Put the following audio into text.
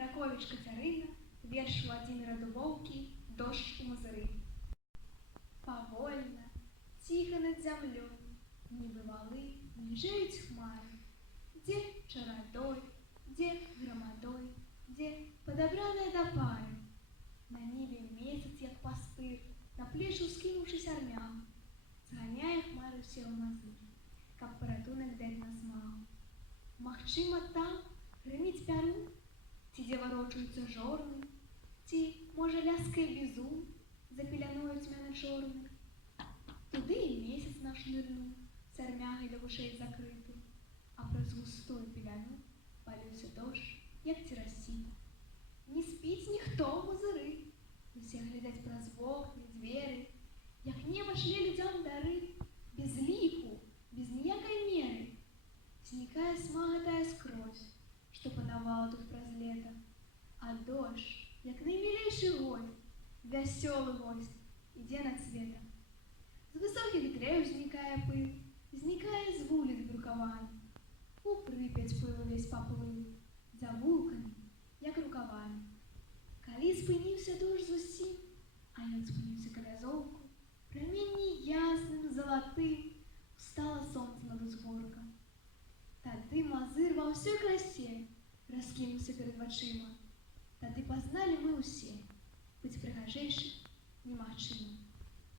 Раковіч Кацярына, верш Владзіміра Дубоўкі, дождж у мазыры. Павольна, ціха над зямлёй, нібы валы, ніжэюць хмары, дзе чарадой, дзе грамадой, дзе падабраная да пары. На небе месяц, як пастыр, на плечы ўскінуўшы сярмягу, зганяе хмары ўсе ў мазыр, каб паратунак даць на смагу. Магчыма, там грыміць пярун, ці дзе варочаюцца жорны, ці, можа, ляскае бізун за пеляною цьмяна чорны. Туды і месяц наш нырнуў, сярмягай да вушэй закрыты, а праз густую пеляну паліўся дождж, як церасі. Не спіць ніхто ў мазыры, усе глядзяць праз вокны, дзверы, як неба шле людзям дары, без ліку, без ніякай меры. Знікае смага тая скрозь, што панавала тут праз лета, а дождж, як наймілейшы гость, вясёлы гость, ідзе над светам. З высокіх дрэў знікае пыл, знікае з вуліц брукаваны. У Прыпяць пыл увесь паплыў, за вулкамі, як рукавамі. Калі спыніўся дождж зусім, а ён спыніўся каля золку, праменні ясным, залатым, устала сонца над узгоркам. Тады мазыр ва ўсёй красе раскінуўся перад вачыма. Тады пазналі мы ўсе, быць прыгажэйшым немагчыма.